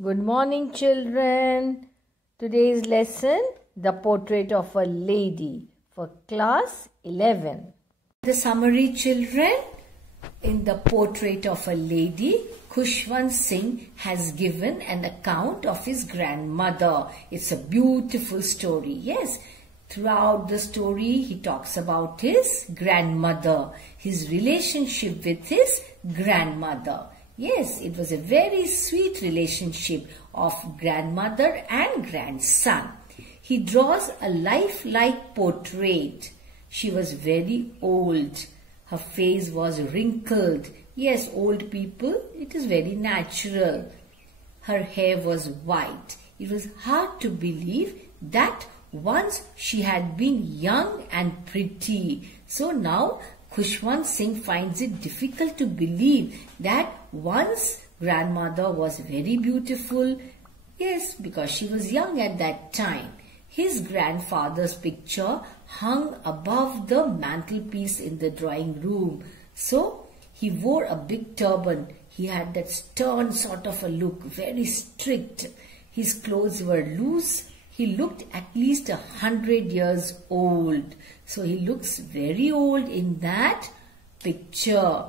Good morning, children. Today's lesson, The Portrait of a Lady for class 11. The summary, children. In The Portrait of a Lady, Khushwant Singh has given an account of his grandmother. It's a beautiful story. Yes, throughout the story, he talks about his grandmother, his relationship with his grandmother. Yes, it was a very sweet relationship of grandmother and grandson. He draws a lifelike portrait. She was very old. Her face was wrinkled. Yes, old people, it is very natural. Her hair was white. It was hard to believe that once she had been young and pretty. So now Khushwant Singh finds it difficult to believe that once grandmother was very beautiful. Yes, because she was young at that time. His grandfather's picture hung above the mantelpiece in the drawing room. So he wore a big turban. He had that stern sort of a look, very strict. His clothes were loose. He looked at least 100 years old. So he looks very old in that picture.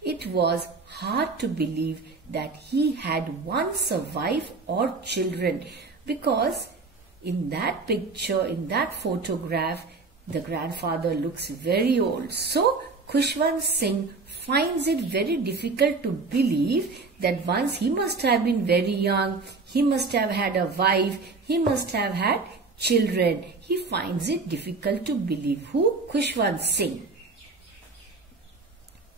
It was hard to believe that he had once a wife or children, because in that picture, in that photograph, the grandfather looks very old. So Khushwant Singh finds it very difficult to believe that once he must have been very young, he must have had a wife, he must have had children. He finds it difficult to believe. Who? Khushwant Singh.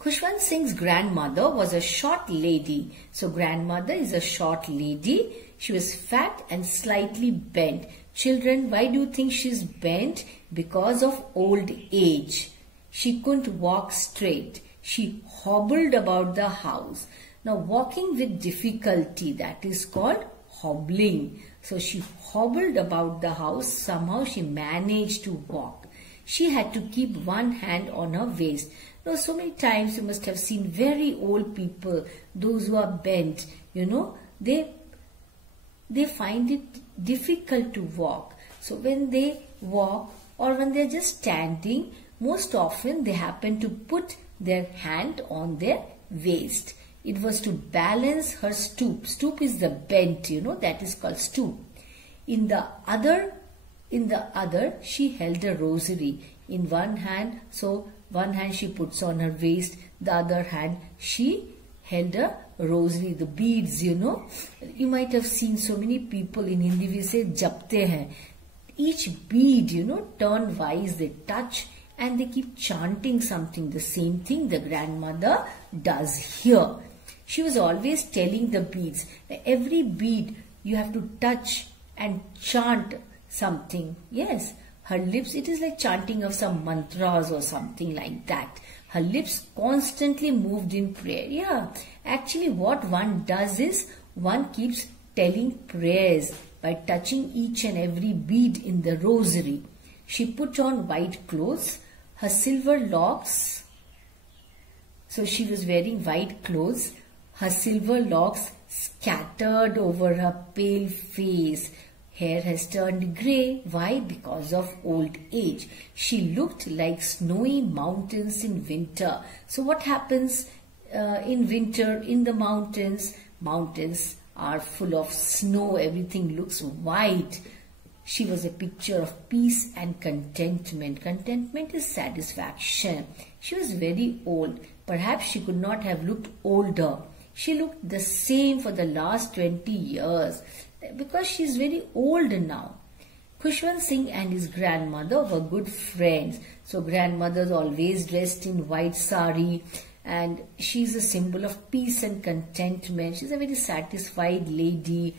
Khushwant Singh's grandmother was a short lady. So grandmother is a short lady. She was fat and slightly bent. Children, why do you think she's bent? Because of old age. She couldn't walk straight. She hobbled about the house. Now walking with difficulty, that is called hobbling. So she hobbled about the house. Somehow she managed to walk. She had to keep one hand on her waist. Now so many times you must have seen very old people, those who are bent, they find it difficult to walk. So when they walk or when they're just standing, most often they happen to put their hand on their waist. It was to balance her stoop. Stoop is the bent, that is called stoop. In the other, she held a rosary. In one hand, so one hand she puts on her waist, the other hand she held a rosary, the beads, You might have seen so many people in Hindi, we say, japte hain. Each bead, turn wise, they touch and they keep chanting something. The same thing the grandmother does here. She was always telling the beads, every bead you have to touch and chant something. Yes, her lips, it is like chanting of some mantras or something like that. Her lips constantly moved in prayer. Yeah, actually what one does is one keeps telling prayers by touching each and every bead in the rosary. She put on white clothes, her silver locks. So she was wearing white clothes. Her silver locks scattered over her pale face. Hair has turned grey. Why? Because of old age. She looked like snowy mountains in winter. So what happens in winter in the mountains? Mountains are full of snow. Everything looks white. She was a picture of peace and contentment. Contentment is satisfaction. She was very old. Perhaps she could not have looked older. She looked the same for the last 20 years. Because she is very old now. Khushwant Singh and his grandmother were good friends. So grandmother is always dressed in white sari and she is a symbol of peace and contentment. She is a very satisfied lady.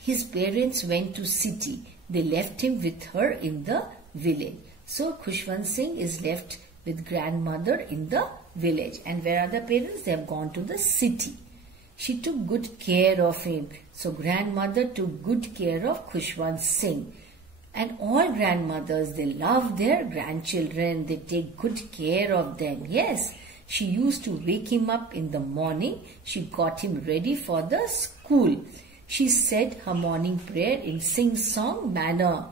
His parents went to city. They left him with her in the village. So Khushwant Singh is left with grandmother in the village. And where are the parents? They have gone to the city. She took good care of him. So grandmother took good care of Khushwant Singh. And all grandmothers, they love their grandchildren. They take good care of them. Yes, She used to wake him up in the morning. She got him ready for the school. She said her morning prayer in sing-song manner.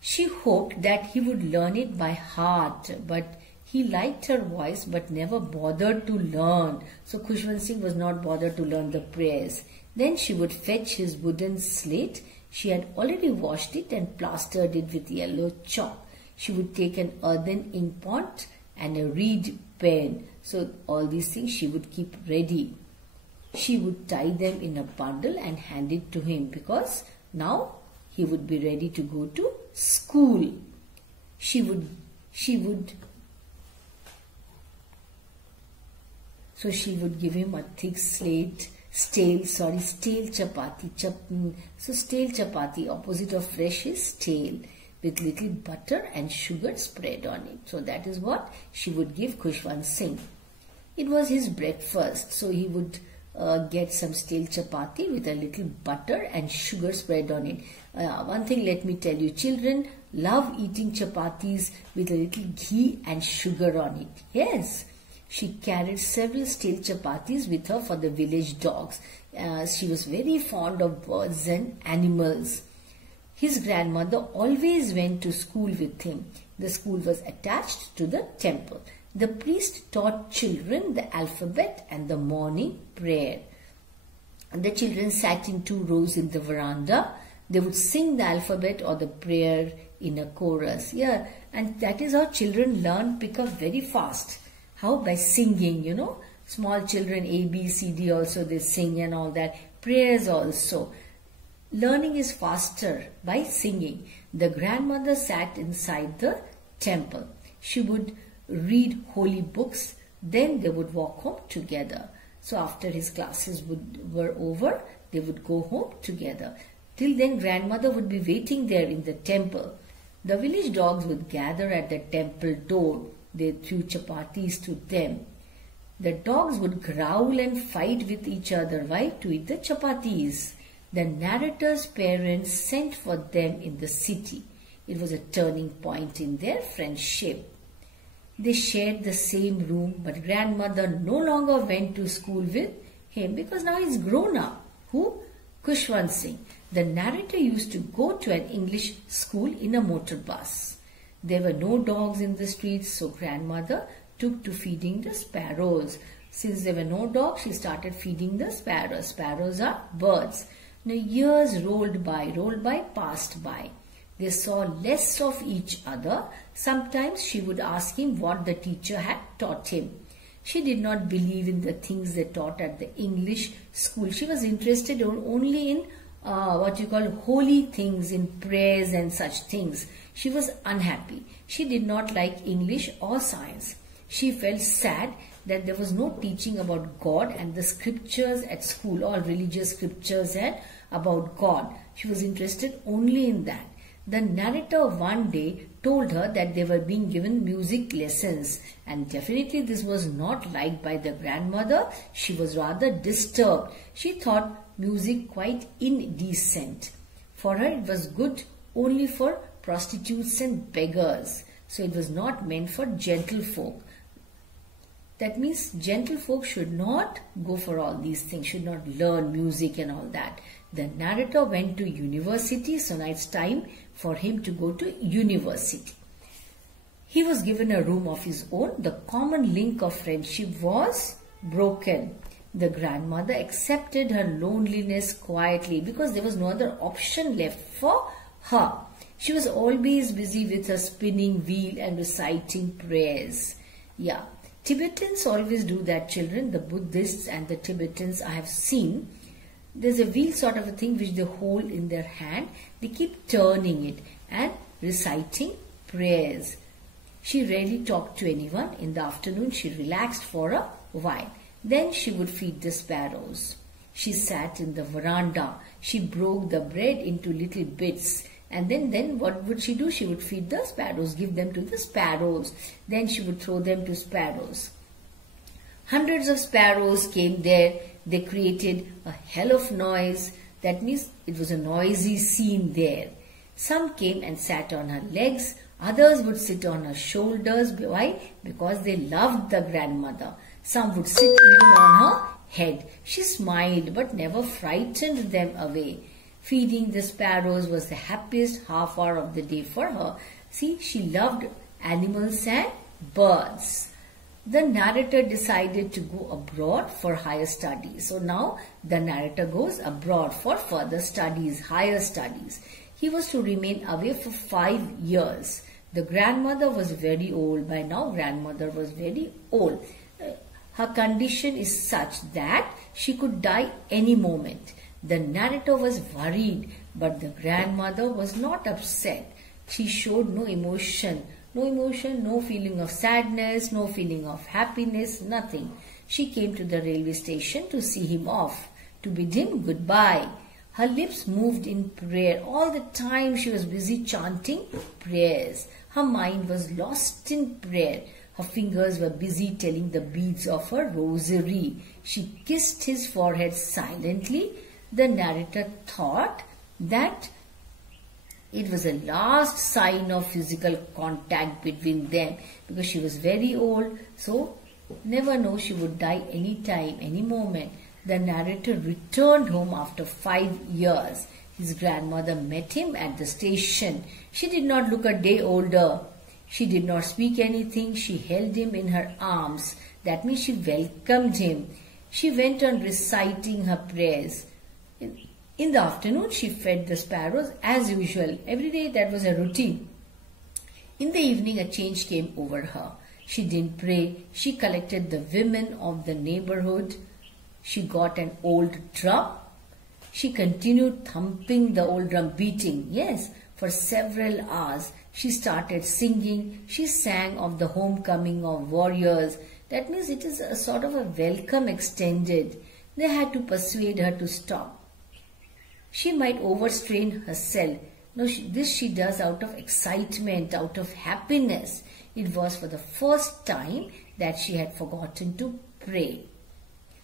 She hoped that he would learn it by heart, but he liked her voice but never bothered to learn. So Khushwant Singh was not bothered to learn the prayers. Then she would fetch his wooden slate. She had already washed it and plastered it with yellow chalk. She would take an earthen ink pot and a reed pen. So all these things she would keep ready. She would tie them in a bundle and hand it to him because now he would be ready to go to school. She would give him a thick stale chapati. So stale chapati, opposite of fresh is stale, with little butter and sugar spread on it. So that is what she would give Khushwant Singh. It was his breakfast, so he would get some stale chapati with a little butter and sugar spread on it. One thing let me tell you, children love eating chapatis with a little ghee and sugar on it. Yes. She carried several stale chapatis with her for the village dogs. She was very fond of birds and animals. His grandmother always went to school with him. The school was attached to the temple. The priest taught children the alphabet and the morning prayer. The children sat in 2 rows in the veranda. They would sing the alphabet or the prayer in a chorus. Yeah, and that is how children learn, pick up very fast. How? By singing, you know. Small children, A, B, C, D also they sing and all that. Prayers also. Learning is faster by singing. The grandmother sat inside the temple. She would read holy books. Then they would walk home together. So after his classes were over, they would go home together. Till then, grandmother would be waiting there in the temple. The village dogs would gather at the temple door. They threw chapatis to them. The dogs would growl and fight with each other. Why? To eat the chapatis. The narrator's parents sent for them in the city. It was a turning point in their friendship. They shared the same room, but grandmother no longer went to school with him because now he's grown up. Who? Khushwant Singh. The narrator used to go to an English school in a motor bus. There were no dogs in the streets, so grandmother took to feeding the sparrows. Since there were no dogs, she started feeding the sparrows. Sparrows are birds. Now years rolled by, passed by. They saw less of each other. Sometimes she would ask him what the teacher had taught him. She did not believe in the things they taught at the English school. She was interested only in holy things, in prayers and such things. She was unhappy. She did not like English or science. She felt sad that there was no teaching about God and the scriptures at school, all religious scriptures and about God. She was interested only in that. The narrator one day told her that they were being given music lessons, and definitely this was not liked by the grandmother. She was rather disturbed. She thought music quite indecent. For her it was good only for prostitutes and beggars. So it was not meant for gentlefolk. That means gentlefolk should not go for all these things, should not learn music and all that. The narrator went to university, so now it's time for him to go to university. He was given a room of his own. The common link of friendship was broken. The grandmother accepted her loneliness quietly because there was no other option left for her. She was always busy with her spinning wheel and reciting prayers. Yeah, Tibetans always do that, children. The Buddhists and the Tibetans I have seen. There's a wheel sort of a thing which they hold in their hand. They keep turning it and reciting prayers. She rarely talked to anyone. In the afternoon, she relaxed for a while. Then she would feed the sparrows. She sat in the veranda. She broke the bread into little bits. And then what would she do? She would feed the sparrows, give them to the sparrows. Then she would throw them to sparrows. Hundreds of sparrows came there. They created a hell of noise. That means it was a noisy scene there. Some came and sat on her legs. Others would sit on her shoulders. Why? Because they loved the grandmother. Some would sit even on her head. She smiled but never frightened them away. Feeding the sparrows was the happiest half hour of the day for her. See, she loved animals and birds. The narrator decided to go abroad for higher studies. So now the narrator goes abroad for further studies, higher studies. He was to remain away for 5 years. The grandmother was very old. By now, grandmother was very old. Her condition is such that she could die any moment. The narrator was worried, but the grandmother was not upset. She showed no emotion, no feeling of sadness, no feeling of happiness, nothing. She came to the railway station to see him off, to bid him goodbye. Her lips moved in prayer. All the time she was busy chanting prayers. Her mind was lost in prayer. Her fingers were busy telling the beads of her rosary. She kissed his forehead silently. The narrator thought that it was a last sign of physical contact between them, because she was very old, so never know, she would die any time, any moment. The narrator returned home after 5 years. His grandmother met him at the station. She did not look a day older. She did not speak anything. She held him in her arms. That means she welcomed him. She went on reciting her prayers. In the afternoon, she fed the sparrows as usual. Every day that was a routine. In the evening, a change came over her. She didn't pray. She collected the women of the neighborhood. She got an old drum. She continued thumping the old drum, beating, yes, for several hours. She started singing. She sang of the homecoming of warriors. That means it is a sort of a welcome extended. They had to persuade her to stop. She might overstrain herself. No, this she does out of excitement, out of happiness. It was for the first time that she had forgotten to pray.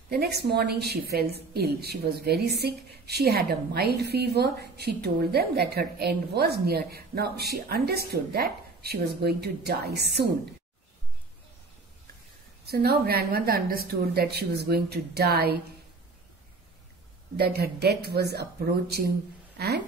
The next morning she fell ill. She was very sick. She had a mild fever. She told them that her end was near. Now she understood that she was going to die soon. So now grandmother understood that she was going to die, that her death was approaching, and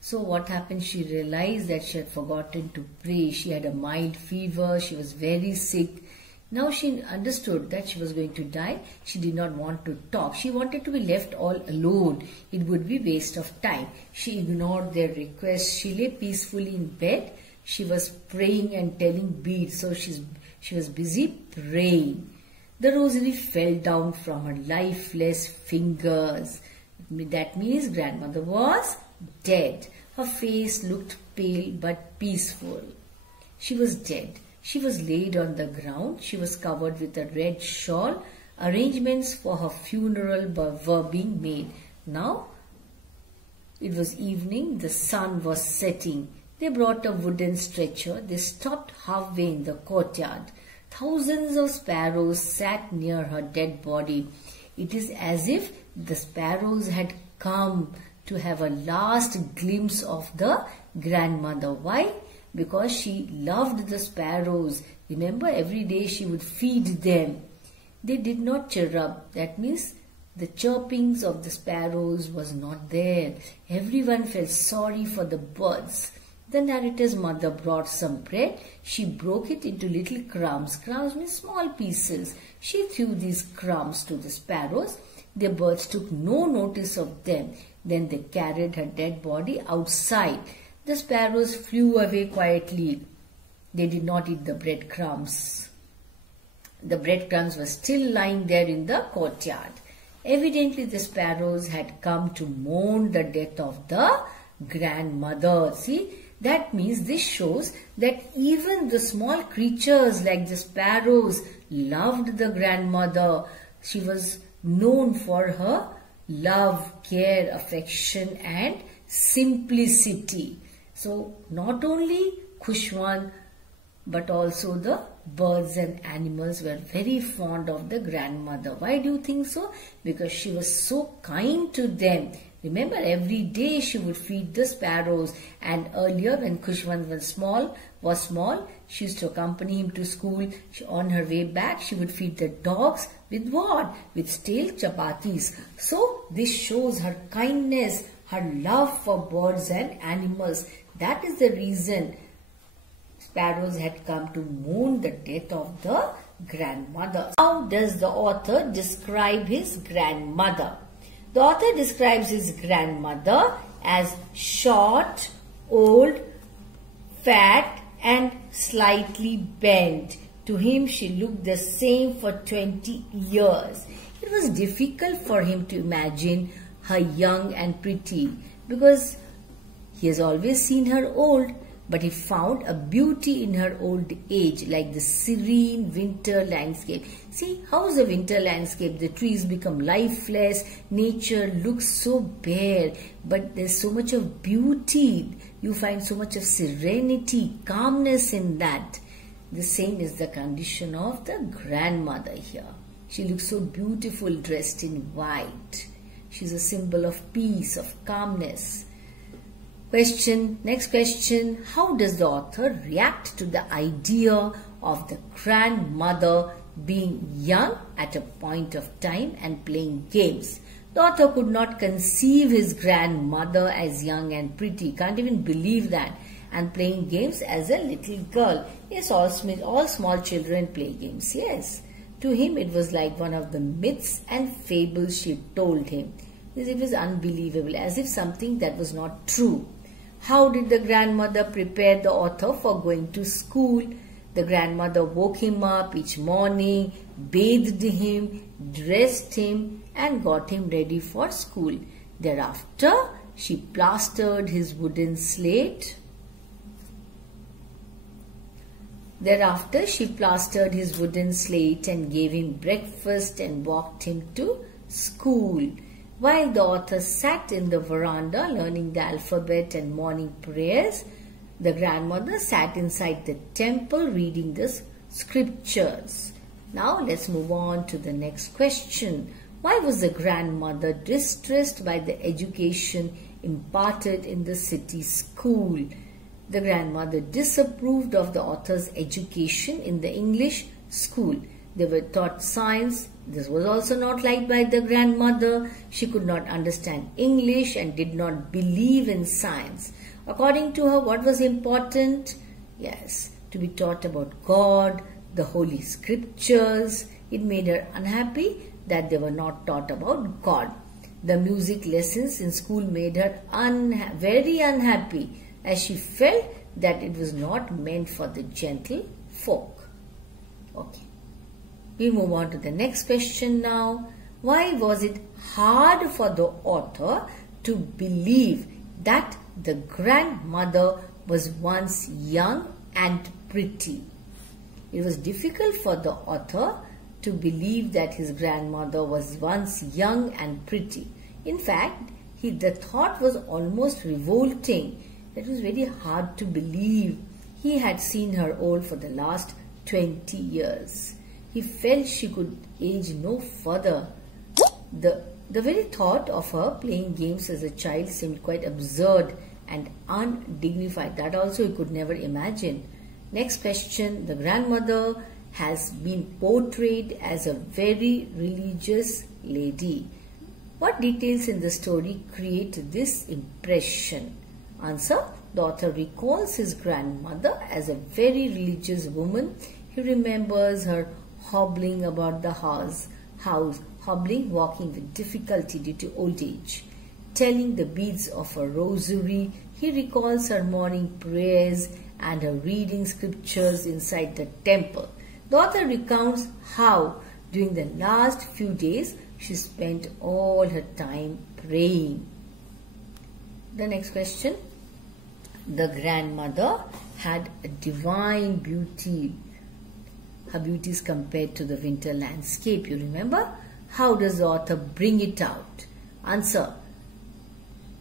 so what happened? She realized that she had forgotten to pray. She had a mild fever. She was very sick. Now she understood that she was going to die. She did not want to talk. She wanted to be left all alone. It would be waste of time. She ignored their request. She lay peacefully in bed. She was praying and telling beads. So she was busy praying. The rosary fell down from her lifeless fingers. That means grandmother was dead. Her face looked pale but peaceful. She was dead. She was laid on the ground. She was covered with a red shawl. Arrangements for her funeral were being made. Now, it was evening. The sun was setting. They brought a wooden stretcher. They stopped halfway in the courtyard. Thousands of sparrows sat near her dead body. It is as if the sparrows had come to have a last glimpse of the grandmother. Why? Because she loved the sparrows. Remember, every day she would feed them. They did not chirrup. That means the chirpings of the sparrows was not there. Everyone felt sorry for the birds. The narrator's mother brought some bread. She broke it into little crumbs. Crumbs means small pieces. She threw these crumbs to the sparrows. The birds took no notice of them. Then they carried her dead body outside. The sparrows flew away quietly. They did not eat the breadcrumbs. The breadcrumbs were still lying there in the courtyard. Evidently, the sparrows had come to mourn the death of the grandmother. See, that means this shows that even the small creatures like the sparrows loved the grandmother. She was known for her love, care, affection and simplicity. So not only Khushwan but also the birds and animals were very fond of the grandmother. Why do you think so? Because she was so kind to them. Remember, every day she would feed the sparrows, and earlier when Khushwant was small, she used to accompany him to school. On her way back, she would feed the dogs with what? With stale chapatis. So this shows her kindness, her love for birds and animals. That is the reason sparrows had come to mourn the death of the grandmother. How does the author describe his grandmother? The author describes his grandmother as short, old, fat and slightly bent. To him, she looked the same for 20 years. It was difficult for him to imagine her young and pretty because he has always seen her old. But he found a beauty in her old age, like the serene winter landscape. See, how is the winter landscape? The trees become lifeless, nature looks so bare, but there's so much of beauty. You find so much of serenity, calmness in that. The same is the condition of the grandmother here. She looks so beautiful dressed in white. She's a symbol of peace, of calmness. Next question, how does the author react to the idea of the grandmother being young at a point of time and playing games? The author could not conceive his grandmother as young and pretty, can't even believe that, and playing games as a little girl. Yes, all small children play games, yes. To him it was like one of the myths and fables she told him. It was unbelievable, as if something that was not true. How did the grandmother prepare the author for going to school? The grandmother woke him up each morning, bathed him, dressed him and got him ready for school. Thereafter, she plastered his wooden slate. And gave him breakfast and walked him to school. While the author sat in the veranda learning the alphabet and morning prayers, the grandmother sat inside the temple reading the scriptures. Now let's move on to the next question. Why was the grandmother distressed by the education imparted in the city school? The grandmother disapproved of the author's education in the English school. They were taught science. This was also not liked by the grandmother. She could not understand English and did not believe in science. According to her, what was important? Yes, to be taught about God, the Holy Scriptures. It made her unhappy that they were not taught about God. The music lessons in school made her very unhappy, as she felt that it was not meant for the gentle folk. Okay. We move on to the next question now. Why was it hard for the author to believe that the grandmother was once young and pretty? It was difficult for the author to believe that his grandmother was once young and pretty. In fact, the thought was almost revolting. It was very hard to believe. He had seen her old for the last 20 years. He felt she could age no further. The very thought of her playing games as a child seemed quite absurd and undignified. That also he could never imagine. Next question. The grandmother has been portrayed as a very religious lady. What details in the story create this impression? Answer. The author recalls his grandmother as a very religious woman. He remembers her hobbling about the house, walking with difficulty due to old age. Telling the beads of a rosary, he recalls her morning prayers and her reading scriptures inside the temple. The author recounts how, during the last few days, she spent all her time praying. The next question. The grandmother had a divine beauty. Her beauty is compared to the winter landscape, you remember? How does the author bring it out? Answer.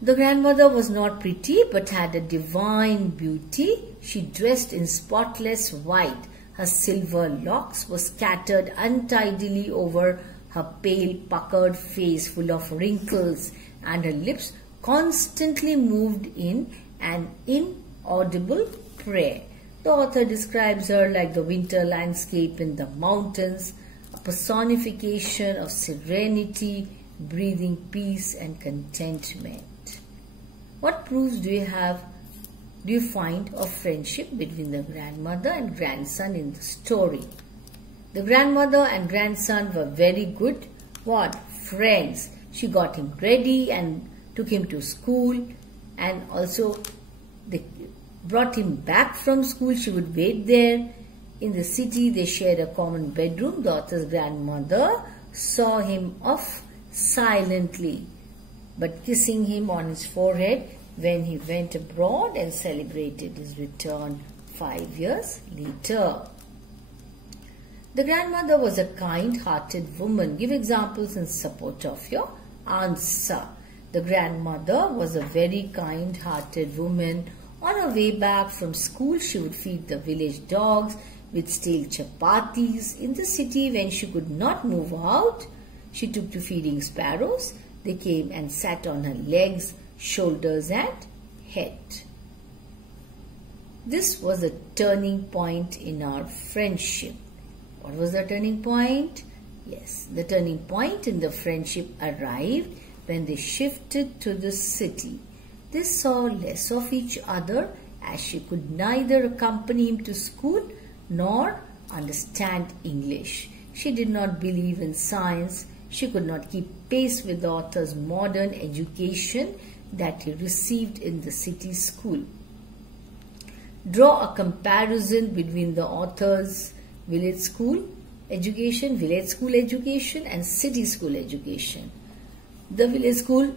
The grandmother was not pretty but had a divine beauty. She dressed in spotless white. Her silver locks were scattered untidily over her pale, puckered face full of wrinkles. and her lips constantly moved in an inaudible prayer. The author describes her like the winter landscape in the mountains, a personification of serenity, breathing peace and contentment. What proofs do you find of friendship between the grandmother and grandson in the story? The grandmother and grandson were very good friends. She got him ready and took him to school, and also they brought him back from school. She would wait there. In the city, they shared a common bedroom. The author's grandmother saw him off silently, but kissing him on his forehead when he went abroad and celebrated his return 5 years later. The grandmother was a kind-hearted woman. Give examples in support of your answer. The grandmother was a very kind-hearted woman. On her way back from school, she would feed the village dogs with stale chapatis. In the city, when she could not move out, she took to feeding sparrows. They came and sat on her legs, shoulders and head. This was a turning point in our friendship. What was the turning point? Yes, the turning point in the friendship arrived when they shifted to the city. They saw less of each other as she could neither accompany him to school nor understand English. She did not believe in science. She could not keep pace with the author's modern education that he received in the city school. Draw a comparison between the author's village school education and city school education. The village school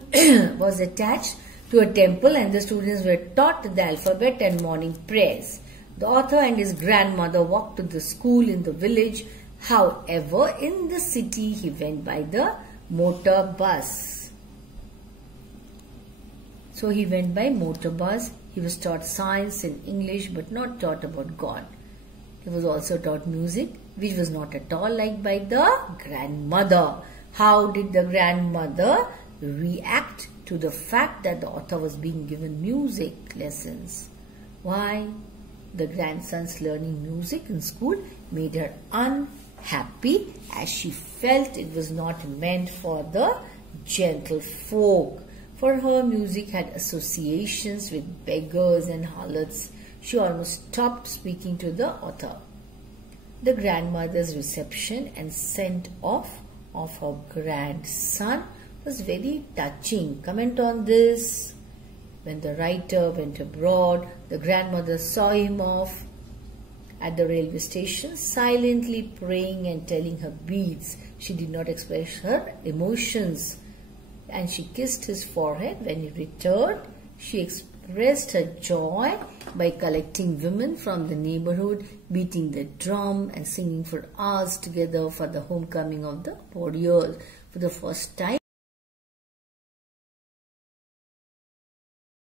was attached to a temple and the students were taught the alphabet and morning prayers. The author and his grandmother walked to the school in the village. However, in the city he went by the motor bus. So he went by motor bus. He was taught science and English but not taught about God. He was also taught music, which was not at all liked by the grandmother. How did the grandmother react to the fact that the author was being given music lessons? Why? The grandson's learning music in school made her unhappy as she felt it was not meant for the gentle folk. For her, music had associations with beggars and harlots. She almost stopped speaking to the author. The grandmother's reception and send off of her grandson was very touching. Comment on this. When the writer went abroad, the grandmother saw him off at the railway station, silently praying and telling her beads. She did not express her emotions, and she kissed his forehead. When he returned, she expressed her joy by collecting women from the neighborhood, beating the drum and singing for hours together for the homecoming of the warriors. For the first time,